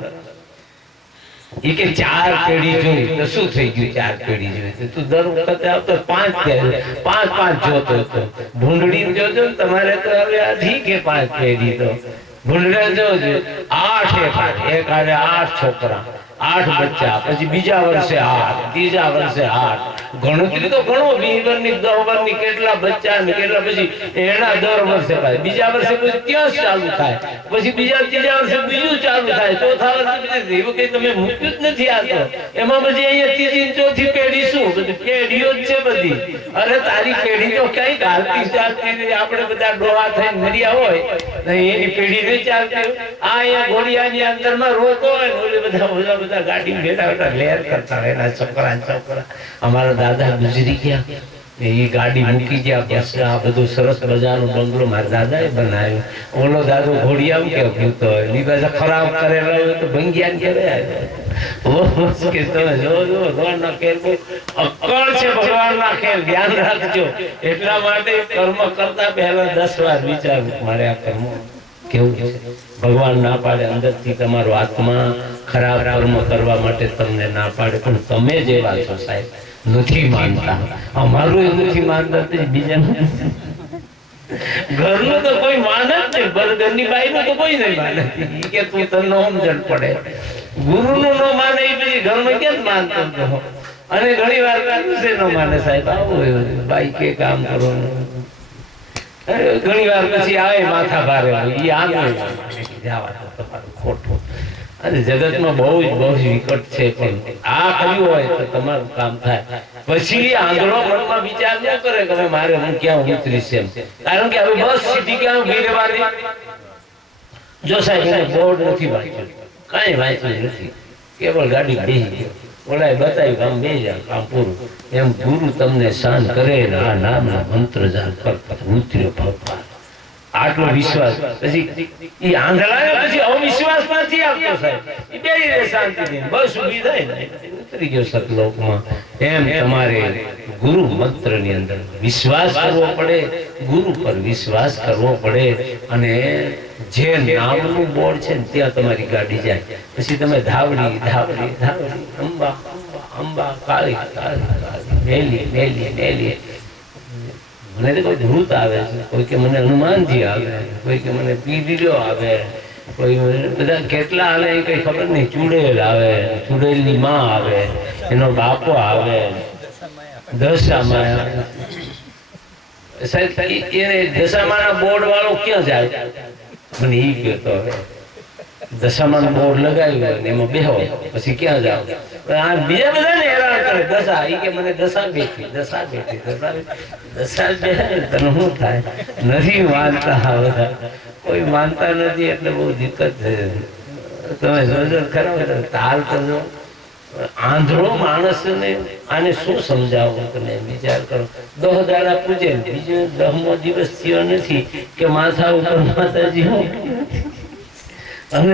એ કે 4 પેઢી જોઈ તો શું થઈ ગયું? 4 પેઢી જોઈ તું દર વખતે આવતો 5 જોતો હતો. ભૂંડડી જોજો તમારે તો હવે આધી કે 5 પેઢી તો ભૂંડડા જોજો. 8 એક આરે 8 છોકરા, 8 બચ્ચા, પછી બીજા વર્ષે 8, ત્રીજા વર્ષે 8. ગણતરી તો ઘણો 20 વર્ષની 10 વર્ષની કેટલા બચ્ચા ને કેટલા, પછી એના દર વર્ષે થાય, બીજા વર્ષે પછી ત્યાં ચાલુ થાય, પછી ત્રીજા વર્ષે બીજું ચાલુ થાય, ચોથા વર્ષે એવું કઈ તમે મૂક્યું જ નથી આવતો. એમાં પછી અહીંયા ત્રીજી ચોથી પેઢી શું? બધી પેઢીઓ જ છે બધી. અરે તારી પેઢી તો ક્યાંય ચાલતી ચાલતી, આપણે બધા ડોહા થઈને મર્યા હોય એની પેઢી નહીં ચાલતી. આ અહીંયા ઘોડિયાની અંદરમાં રોતો હોય ને બધા ગાડી બેઠા લહેર કરતા હોય એના છોકરા. અમારા દાદા ગુજરી ગયા, એ ગાડી મૂકી ગયા, બસ આ બધું સરસ મજાનું બંગલો મારા દાદાએ બનાવ્યો. ઓલો દાદો ઘોડિયા કે ભૂતો હોય, એ બધા ખરાબ કરેલા હોય તો ભંગિયા કે તમે જોજો ભગવાનના ખેલ બહુ અક્કડ છે, ભગવાનના ખેલ ધ્યાન રાખજો. એટલા માટે કર્મ કરતા પહેલા 10 વાર વિચારવું મારે આ કર્મ કેવું છે. ભગવાન ના પાડે અંદરથી તમારો આત્મા ખરાબ કર્મ કરવા માટે તમને ના પાડે, પણ તમે જેવા છો સાહેબ નથી માનતા. અમારું એ નથી માનતા, બીજા ઘરનું તો કોઈ માને જ નહીં, ઘરની બાઈ નું તો કોઈ નહીં માને કે તું તને સમજણ પડે. ગુરુનું ન માને એ પછી ઘરમાં કેમ માનતો? અને ઘણી વાર ન માને સાહેબ, આવું બાઈ કે કામ કરો, ઘણી વાર પછી આવે માથા ભારે, એ આનું ખોટું. અને જગતમાં બહુ જ વિકટ છે, પણ આ કર્યું હોય તો તમારું કામ થાય. પછી આંધળો મનમાં વિચાર ન કરે કે મારે હું ક્યાં ઉતરીશ એમ, કારણ કે હવે બસ સીધી ક્યાં ઉભી રહેવાની. જો સાહેબ બોર્ડ નથી વાંચ્યું, કાંઈ વાંચ્યું નથી, કેવળ ગાડી બેસી ગઈ, ઓલાએ બતાવ્યું કામ બે જાય, કામ પૂરું. એમ ગુરુ તમને શાંત કરે ને આ નામના મંત્ર જાણ કરતા ઉતર્યો ભગવાન. આટલો વિશ્વાસ પછી ઈ આંધળાને પછી અવિશ્વાસ નથી આવતો સાહેબ. ઈ બેહી રહે શાંતિથી, બસ ઊભી થાય ને ઉતરી ગયો સતલોકમાં. એમ તમારે ગુરુ મંત્રની અંદર વિશ્વાસ કરવો પડે, ગુરુ પર વિશ્વાસ કરવો પડે, અને જે નામનું બોર્ડ છે ને ત્યાં તમારી ગાડી જાય. પછી તમે ધાવડી ધાવડી ધાવડી, અંબા અંબા અંબા, કાળી કાળી કાળી, મેલી મેલી મેલી. મને તો કોઈ ધૂત આવે છે, કોઈ કે મને હનુમાનજી આવે, કોઈ કે મને પીડીલો આવે, કોઈ બધા કેટલા આવે એ કઈ ખબર નહીં. ચુડેલ આવે, ચુડેલની માં આવે, એનો બાપો આવે, દશામાં સાહેબ. એને દશામાના બોર્ડ વાળો ક્યાં જાય? મને ઈ ગયો તો હવે દશામાનું બોર્ડ લગાવ્યું ને એમાં બેહો, પછી ક્યાં જાવ? આ બીજા બધાને હેરાન કરે. દશા ઈ કે મને દશા બેઠી, દશા બેઠી, દશા દશા બેઠે તને શું થાય? નથી માનતા બધા, કોઈ માનતા નથી, એટલે બહુ દિક્કત છે. તમે જોજો ખરા, તાલ કરજો. આંધળો માણસ ને આને શું સમજાવું? તમે વિચાર કરો. 10 દાડા પૂજે, બીજો 10મો દિવસ થયો નથી કે માથા ઉપર માતાજી અને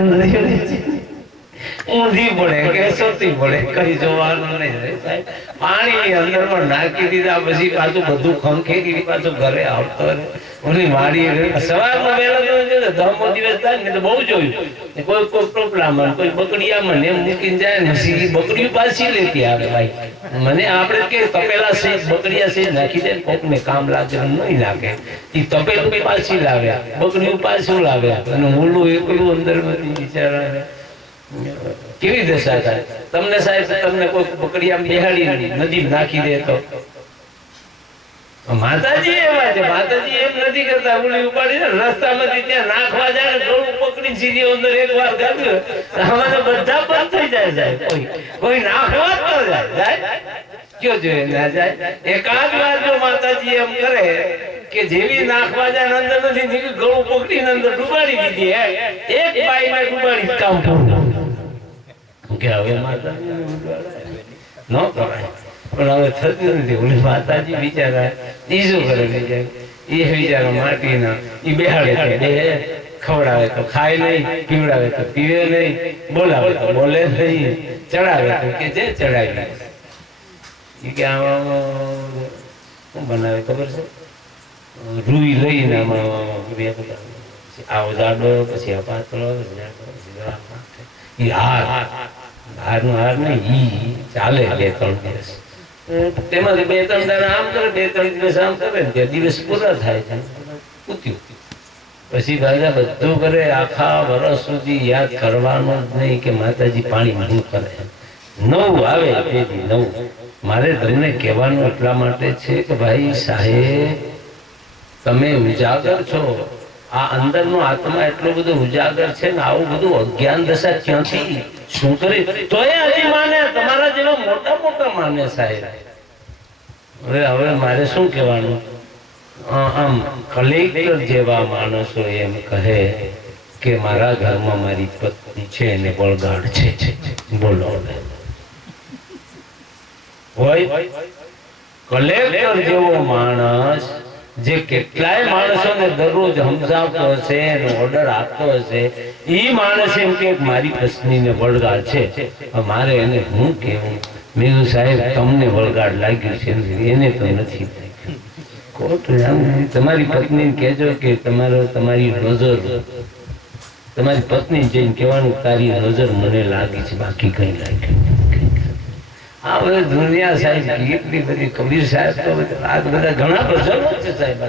ઊંધી પડે કે સોતી પડે, કઈ જોવાનું નહીં સાહેબ. પાણીની અંદરમાં નાખી દીધા પછી પાછું બધું ખંખેરી પાછું ઘરે આવતો ઓલી મારી સવારમાં વહેલા 10મો દિવસ થાય ને તો બહુ જોયું. કોઈ કોઈ ટોપલામાં, કોઈ બકડીયામાં એમ મૂકીને જાય ને પછી બકડીઓ પાછી લેતી આવે. ભાઈ મને આપણે કે તપેલા છે બકડીયા છે નાખી દે, કોકને કામ લાગે નહીં નાખે. એ તપેલું પાછી લાવે, બકડીઓ પાછું લાવે, અને ઓલું એકલું અંદર બિચારા કેવી દશા થાય. તમને સાહેબ, તમને કોઈ બકડીયા બેહાડી નદી નાખી દે તો માતાજી એવા છે. માતાજી એમ નથી કરતા, ઓલી ઉપાડી ને રસ્તામાંથી ત્યાં નાખવા જાય ને ગળું પકડી સીધી અંદર એક વાર કાઢ્યું, આમાં તો બધા બંધ થઈ જાય. કોઈ નાખવા જ ન જાય. કયો જોઈએ ના જાય? એકાદ વાર જો માતાજી એમ કરે કે જેવી નાખવા જાય અંદર નથી નીકળી, ગળું પકડીને અંદર ડુબાડી દીધી, એક બાઈમાં ડુબાડી કામ પૂરું. કે હવે માતાજી ન કરાય, પણ હવે થતું નથી. ઓલી માતાજી બિચારા ઈ શું કરે? એ બિચારા માટીના ઈ બેહાડે તો બે, ખવડાવે તો ખાય નહીં, પીવડાવે તો પીવે નહીં, બોલાવે તો બોલે નહીં, ચડાવે તો કે જે ચડાવી. એ કે આમાં શું બનાવે ખબર છે? રૂઈ લઈને આમાં આવો જાડો, પછી આ પાતળો, હાર નો હાર નહીં, ઈ ચાલે 2-3 દિવસ. તેમાંથી 2-3 દાડા આમ કરે, 2-3 દિવસ આમ કરે ને ત્યાં દિવસ પૂરા થાય છે. પછી દાદા બધું કરે. આખા વર્ષ સુધી યાદ કરવાનું જ નહીં કે માતાજી પાણી શું કરે. 9 આવે તેથી 9. મારે તમને કહેવાનું એટલા માટે છે કે ભાઈ સાહેબ, તમે ઉજાગર છો. આ અંદરનો આત્મા એટલો બધો ઉજાગર છે ને, આવું બધું અજ્ઞાન દશા ક્યાંથી શું કરી તોય હજી માને. તમારા જેવા મોટા મોટા માને સાહેબ. હવે મારે શું કહેવાનું? આમ કલેક્ટર જેવા માણસો એમ કહે કે મારા ઘરમાં મારી પત્ની છે એને બળગાડ છે. બોલો, હોય કલેક્ટર જેવો માણસ જે કેટલાય માણસોને દરરોજ સમજાવતો હશે, એનો ઓર્ડર આપતો હશે, ઈ માણસ એમ કે મારી પત્નીને વળગાડ છે, મારે એને હું કેવું? મેં સાહેબ તમને વળગાડ લાગ્યું છે, એને તો નથી. તમારી પત્નીને કહેજો કે તમારી નજર, તમારી પત્ની જઈને કહેવાનું તારી નજર મને લાગી છે, બાકી કઈ લાગ્યું. આ બધા દુનિયા સાહેબ એટલી બધી. કબીર સાહેબ તો આ બધા ઘણા પ્રસંગો છે સાહેબ.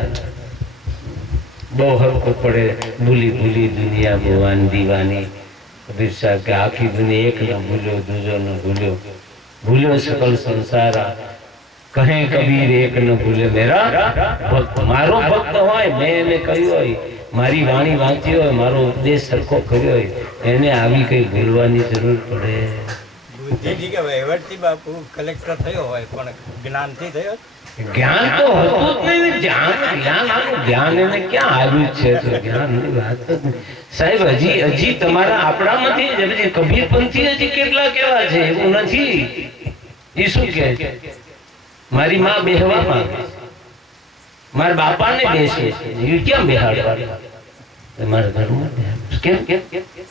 બહુ હરકો પડે, ભૂલી ભૂલી દુનિયા ભુવાન દીવાની. કબીર સાહેબ કે આખી દુનિયા એક ન ભૂલ્યો, દૂજો ન ભૂલ્યો, ભૂલ્યો સકલ સંસારા. કહે કબીર એક ન ભૂલે મેરા ભક્ત. મારો ભક્ત હોય, મેં એને કહ્યું હોય, મારી વાણી વાંચી હોય, મારો ઉપદેશ સરખો કર્યો હોય, એને આવી કઈ ભૂલવાની જરૂર પડે? બાપુ કલેક્ટર થયો હોય પણ જ્ઞાનથી થયો. જ્ઞાન તો હતું જ નહીં. જ્ઞાન એને ક્યાં આવ્યું છે? જ્ઞાનની વાત સાહેબ હજી તમારા આપણામાંથી હજી કબીરપંથી હજી કેટલા કેવા છે એવું નથી. એ શું કહે? મારી માં બેહવા માંગે, મારા બાપાને બેસે એ કેમ બેહાડવા? મારા ઘરમાં કેમ કેમ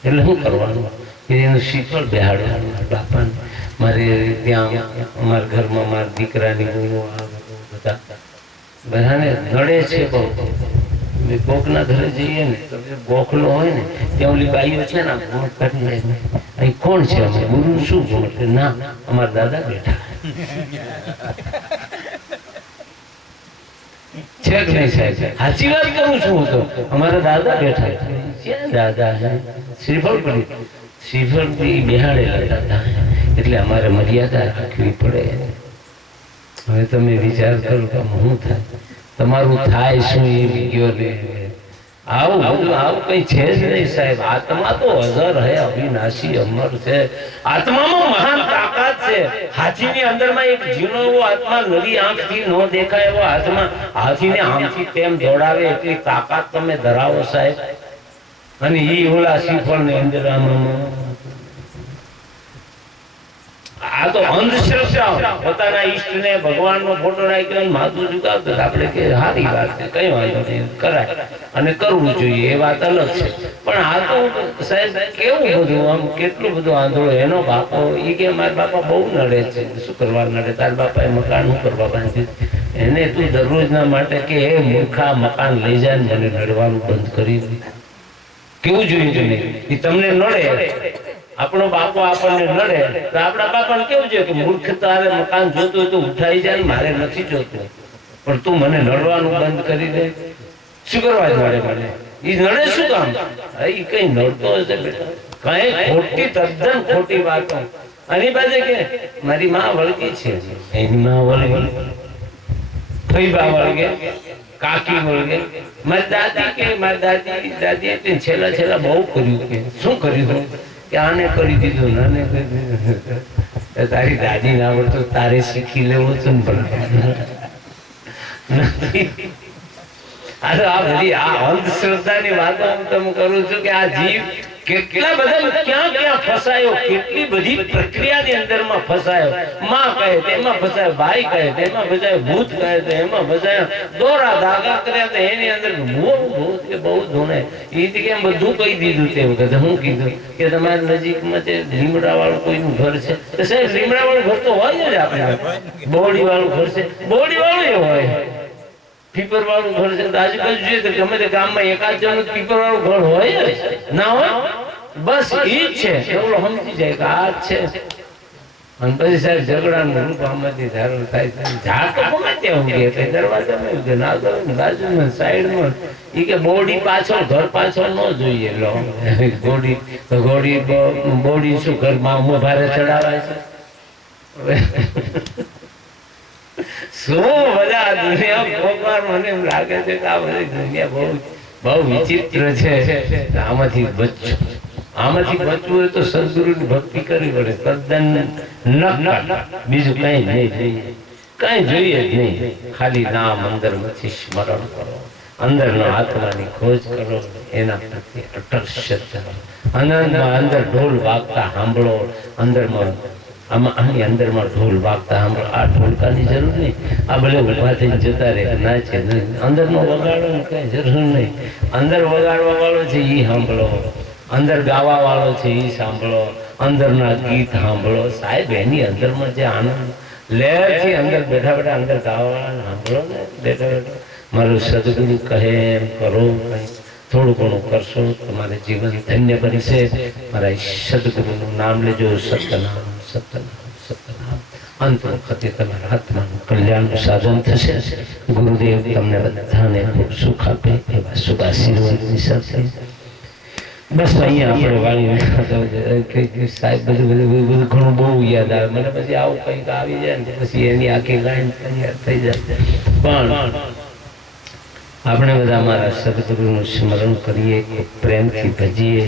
એટલે શું કરવાનું કે એનું શીતળ બેહાડવાનું મારા બાપાને. મારે ત્યાં અમારા ઘરમાં મારા દીકરાની બધા બધાને નડે છે બહુ. કોકના ઘરે જઈએ ને તો ગોખલો હોય ને ત્યાં ઓલી બાઈઓ છે ને ગુણ કાઢી લે, અહીં કોણ છે? અમે ગુરુ શું ગુણ? ના, અમારા દાદા બેઠા છે કે નહીં સાહેબ? સાચી વાત કરું છું હું તો. અમારા દાદા બેઠા છે. દાદા શ્રીફળ બેહાડેલા દાદા, એટલે અમારે મર્યાદા રાખવી પડે. હવે તમે વિચાર કરો કે શું થાય, તમારું થાય શું એ વિડીયો લે. આવું કઈ છે જ નહીં સાહેબ. આત્મા તો અઝર હે, અવિનાશી, અમર છે. આત્મામાં મહાન તાકાત છે. હાથીની અંદરમાં એક ઝીણો એવો આત્મા, નરી આંખથી ન દેખાય એવો આત્મા હાથીને આમથી તેમ દોડાવે એટલી તાકાત તમે ધરાવો સાહેબ. અને ઈ ઓલા શ્રીફળની અંદર આ તો અંધશ્રદ્ધા. પોતાના ઈષ્ટને ભગવાનનો ફોટો રાખ્યો માથું ઝુકાવતો. આપણે કે સારી વાત છે, કઈ વાંધો નહીં, કરાય અને કરવું જોઈએ, એ વાત અલગ છે. પણ આ તો સાહેબ કેવું બધું આમ, કેટલું બધું આંધળો. એનો બાપો એ કે મારા બાપા બહુ નડે છે. શું કરવા નડે? તારા બાપાએ મકાન શું કરવા બાંધ્યું? એને તું દરરોજના માટે કે એ મૂર્ખા મકાન લઈ જાય ને મને નડવાનું બંધ કરી દે. કેવું જોઈએ નહીં? એ તમને નડે, આપણો બાપો આપણને નડે તો આપણા બાપાને કેવું છે કે મૂર્ખ તારે મકાન જોતું હોય તો ઉઠાઈ જાય, મારે નથી જોતું, પણ તું મને નડવાનું બંધ કરી દે. શું કરવા નડે મને? એ નડે શું કામ? એ કઈ નડતો હશે બેટા, કઈ ખોટી, તદ્દન ખોટી વાતો. આની પાસે કે મારી માં વળગી છે, એની માં વળગી, ફઈબા વળગે, કાકી વળગે, મારી દાદી કે મારી દાદી એટલે છેલ્લા બહુ કર્યું. કે શું કર્યું? કે આને કરી દીધું, નાને કરી દીધું. તારી દાદી ના આવડતો તારે શીખી લેવું છે ને. આ બધી આ અંધશ્રદ્ધાની વાતો હું તમને કરું છું કે આ જીવ કેટલા બધા ક્યાં ફસાયો, કેટલી બધી પ્રક્રિયાની અંદરમાં ફસાયો. માં કહે તેમાં ફસાયો, ભાઈ કહે તેમાં ફસાયો, ભૂત કહે તો એમાં ફસાયો, દોરા ધાગા કર્યા તો એની અંદર ભૂત કે બહુ ધૂણે. એ કેમ બધું કહી દીધું તે વખતે. હું કીધું કે તમારી નજીકમાં જે લીમડા વાળું કોઈનું ઘર છે તો સાહેબ લીમડા વાળું ઘર તો હોય જ. આપણે બોરડી વાળું ઘર છે, બોરડી વાળું એ હોય. પીપર વાળું ઘર છે, આજુબાજુ જોઈએ તો ગમે તે ગામમાં એકાદ જણનું પીપર વાળું ઘર હોય જ ના હોય. બસ એ જ છે, એવડો સમજી જાય કે આ જ છે. અને પછી સાહેબ ઝઘડાનું રૂપ આમાંથી ધારણ થાય. ઝાડ તો ગમે ત્યાં ઉગે, કઈ દરવાજામાં ઉગે, ના બાજુમાં સાઈડમાં. એ કે બોડી પાછળ, ઘર પાછળ ન જોઈએ. લો બોડી શું ઘરમાં ભારે ચડાવાય છે? શું બધા દુનિયા ભગવાન, મને એમ લાગે છે કે આ બધી દુનિયા બહુ વિચિત્ર છે. આમાંથી બચવું હોય તો સદગુરુની ભક્તિ કરવી પડે. તદ્દન બીજું કઈ નહીં જોઈએ, કઈ જોઈએ જ નહીં. ખાલી નામ અંદરમાંથી સ્મરણ કરો, અંદરનો આત્માની ખોજ કરો, એના પ્રત્યે અટલ શ્રદ્ધા. અંદર ઢોલ વાગતા સાંભળો, અંદરમાં અંદરમાં ઢોલ વાગતા સાંભળો. આ ઢોલકાની જરૂર નહીં, આ ભલે ઉભા થઈને જતા રહે ના છે, અંદરનો વગાડો ને કઈ જરૂર નહીં. અંદર વગાડવા વાળો છે એ સાંભળો, અંદર ગાવા વાળો છે એ સાંભળો, અંદરના ગીત સાંભળો. સાહેબ એની અંદરમાં જે આનંદ લહેરથી અંદર બેઠા બેઠા અંદર ગાવા સાંભળો ને બેઠા બેઠા. મારું સદગુરુ કહે એમ કરો, કઈ થોડું ઘણું કરશો તમારે જીવન ધન્ય બનશે. મારા સદગુરુનું નામ લેજો, સતનામ સતનામ સતનામ. અંત વખતે તમારા આત્માનું કલ્યાણનું સાધન થશે. ગુરુદેવ તમને બધાને ખૂબ સુખ આપે એવા શુભ આશીર્વાદની સાથે બસ અહીંયા આપણે વાળી સાહેબ બધું ઘણું બહુ યાદ આવે મને. પછી આવું કંઈક આવી જાય ને પછી એની આખી લાઈન તૈયાર થઈ જાય. પણ આપણે બધા અમારા સદગુરુનું સ્મરણ કરીએ, પ્રેમથી ભજીએ.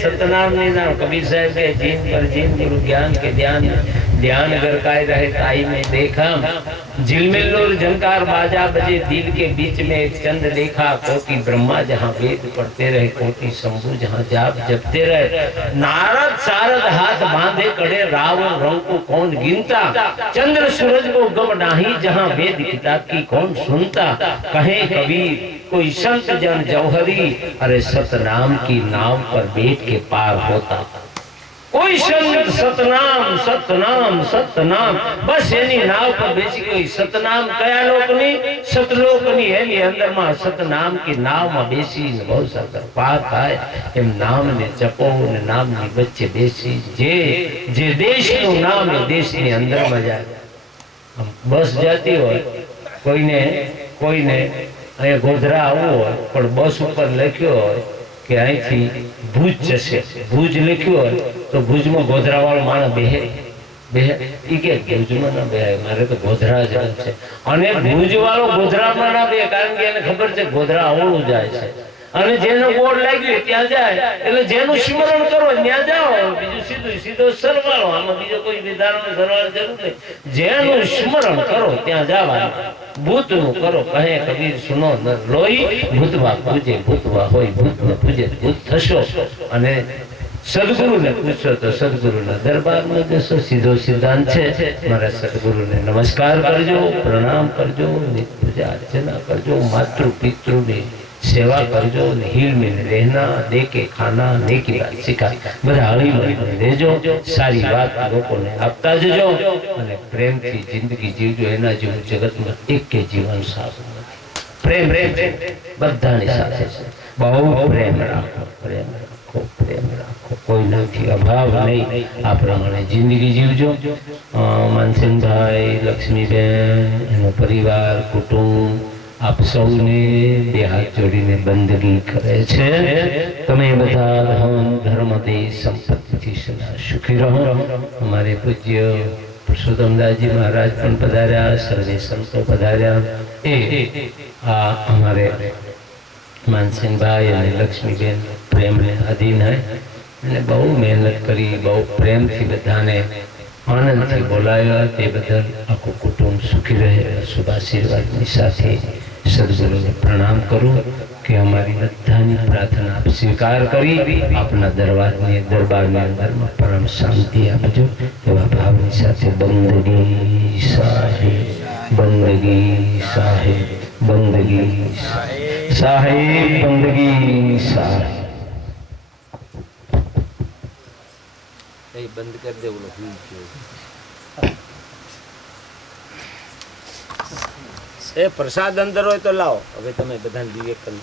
સતનામ ની નામ કબીર સાહેબ કે જીન પર જીન ગુરુ જ્ઞાન કે ધ્યાન ध्यान गरकाए रहे ताई में देखा, झिलमिल और झंकार बाजा बजे दिल के बीच में एक चंद देखा। कोटि ब्रह्मा जहाँ वेद पढ़ते रहे, कोटि शंभु जहाँ जाप जपते रहे। नारद सारद हाथ बांधे कड़े, रावण रंग को कौन गिनता। चंद्र सूरज को गम नाही, जहाँ वेद किताब की कौन सुनता। कहे कबीर कोई संत जन जौहरी, अरे सतनाम की नाव पर बैठ के पार होता। कोई संत सतनाम सतनाम सतनाम, बस एनी नाव पर બેસી ગઈ। સતનામ કયા લોકની? સતલોકની। એની અંદરમાં સતનામ की નાવમાં બેસીને બહુ સાગર પાર થાય એમ નામને જપો અને નામની વચ્ચે બેસી જે દેશનું નામ એ દેશની અંદરમાં જાય। બસ જતી હોય, કોઈને અહીંયા ગોધરા આવવું હોય પણ બસ ઉપર લખ્યો હોય કે અહીંથી ભુજ જશે, ભુજ લખ્યું હોય તો ભુજમાં ગોધરા વાળો માણસ બેહે ઈ કે ભુજમાં ના બેહાય, મારે તો ગોધરા જવું છે। અને ભુજ વાળો ગોધરામાં ના બેહે, કારણ કે એને ખબર છે ગોધરા આવડું જાય છે। અને જેનું બોર્ડ લાગ્યું ત્યાં જાય, એટલે જેનું સ્મરણ કરો ત્યાં જાઓ, બીજું સીધો સરવાળો, આમાં બીજો કોઈ વિધાનનો સરવાળો જરૂર નહીં। જેનું સ્મરણ કરો ત્યાં જવાનું, ભૂતનું કરો। કહે કબીર સુનો નર લોહી, ભૂતવા પૂજે ભૂતવા હોય, ભૂતને પૂજે ભૂત થશો। અને સદગુરુને પૂછો તો સદગુરુના દરબારમાં જશો। સીધો સિદ્ધાંત છે। મારા સદગુરુને નમસ્કાર કરજો, પ્રણામ કરજો, નિત્ય પૂજા અર્ચના કરજો, માતૃ પિતૃની सेवा करजो, हिल में रहना, दे के खाना, नेकी बात सिखा, बधा हળી મળીને રહેજો। સારી વાત લોકોને આપતા જજો અને પ્રેમથી જિંદગી જીવજો। એના જેવું જગતમાં એક કે જીવન સારું નથી। પ્રેમ બધાની સાથે છે, બહુ પ્રેમ રાખો, પ્રેમ રાખો, પ્રેમ રાખો, કોઈનાથી અભાવ નહીં। આ પ્રમાણે જિંદગી જીવજો। માનસિંહભાઈ, લક્ષ્મીબેન, એનો પરિવાર, કુટુંબ आप સૌને બે હાથ જોડીને બંદગી કરે છે। તમે બધા ધન ધર્મ દેશ સંપત્તિથી સદા સુખી રહો। અમારે પૂજ્ય પુરુષોત્તમદાસજી મહારાજ પણ પધાર્યા, સર્વે સંતો પધાર્યા। આ અમારે માનસિંહભાઈ અને લક્ષ્મીબેન પ્રેમને આધીન હૈ અને બહુ મહેનત કરી, બહુ પ્રેમથી બધાને આનંદથી બોલાવ્યા। તે બદલ આખું કુટુંબ સુખી રહે, શુભ આશીર્વાદની સાથે સદગુરુને પ્રણામ કરું કે અમારી બધાની પ્રાર્થના આપ સ્વીકાર કરી આપના દરબારની અંદરમાં પરમ શાંતિ આપજો। એવા ભાવની સાથે બંદગી સાહેબ, બંદગી સાહેબ, બંદગી સાહેબ, બંદગી સાહેબ। બંધ કરી દેવું એ પ્રસાદ અંદર હોય તો લાવો। હવે તમે બધાને વિવેક કરી